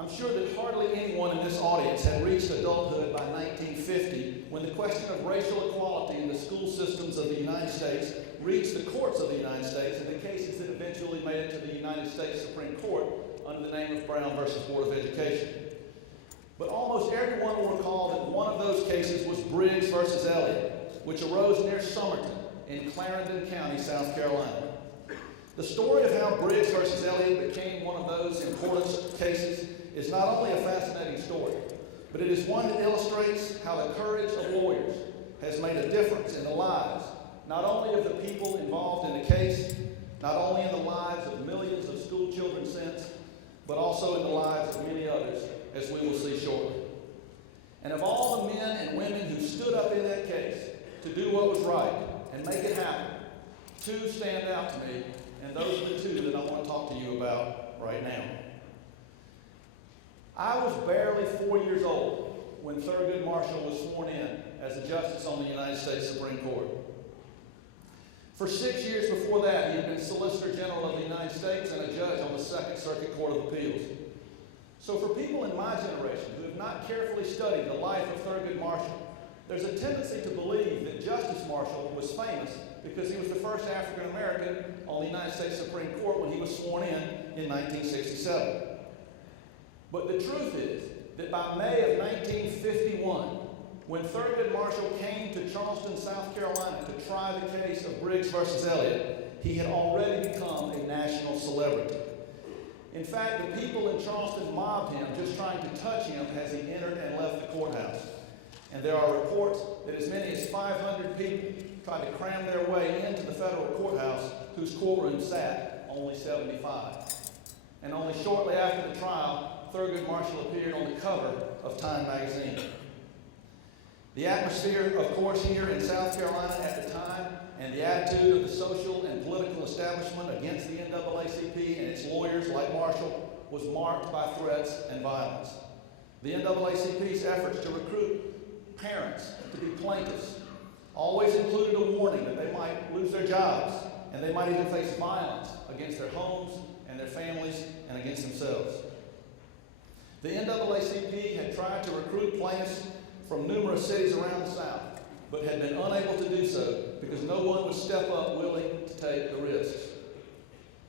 I'm sure that hardly anyone in this audience had reached adulthood by 1950 when the question of racial equality in the school systems of the United States reached the courts of the United States in the cases that eventually made it to the United States Supreme Court under the name of Brown versus Board of Education. But almost everyone will recall that one of those cases was Briggs versus Elliott, which arose near Somerton in Clarendon County, South Carolina. The story of how Briggs versus Elliott became one of those important cases is not only a fascinating story, but it is one that illustrates how the courage of lawyers has made a difference in the lives, not only of the people involved in the case, not only in the lives of millions of school children since, but also in the lives of many others, as we will see shortly. And of all the men and women who stood up in that case to do what was right and make it happen, two stand out to me, and those are the two that I want to talk to you about right now. I was barely 4 years old when Thurgood Marshall was sworn in as a justice on the United States Supreme Court. For 6 years before that, he had been Solicitor General of the United States and a judge on the Second Circuit Court of Appeals. So for people in my generation who have not carefully studied the life of Thurgood Marshall, there's a tendency to believe that Justice Marshall was famous because he was the first African American on the United States Supreme Court when he was sworn in 1967. But the truth is that by May of 1951, when Thurgood Marshall came to Charleston, South Carolina to try the case of Briggs versus Elliott, he had already become a national celebrity. In fact, the people in Charleston mobbed him just trying to touch him as he entered and left the courthouse. And there are reports that as many as 500 people tried to cram their way into the federal courthouse, whose courtroom sat only 75. And only shortly after the trial, Thurgood Marshall appeared on the cover of Time magazine. The atmosphere, of course, here in South Carolina at the time, and the attitude of the social and political establishment against the NAACP and its lawyers like Marshall was marked by threats and violence. The NAACP's efforts to recruit parents to be plaintiffs always included a warning that they might lose their jobs and they might even face violence against their homes and their families and against themselves. The NAACP had tried to recruit plaintiffs from numerous cities around the South, but had been unable to do so because no one would step up willing to take the risks.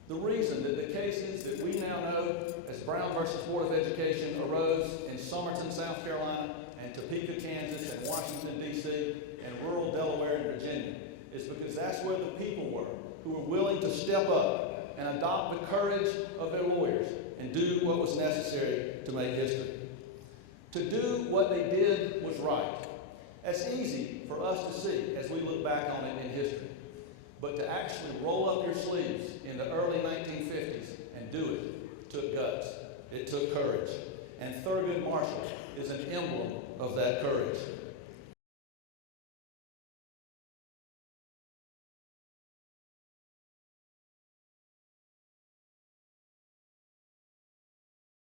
The reason that the cases that we now know as Brown versus Board of Education arose in Somerton, South Carolina, and Topeka, Kansas, and Washington, D.C., and rural Delaware and Virginia is because that's where the people were who were willing to step up and adopt the courage of their lawyers and do what was necessary to make history. To do what they did was right. That's easy for us to see as we look back on it in history. But to actually roll up your sleeves in the early 1950s and do it took guts. It took courage. And Thurgood Marshall is an emblem of that courage.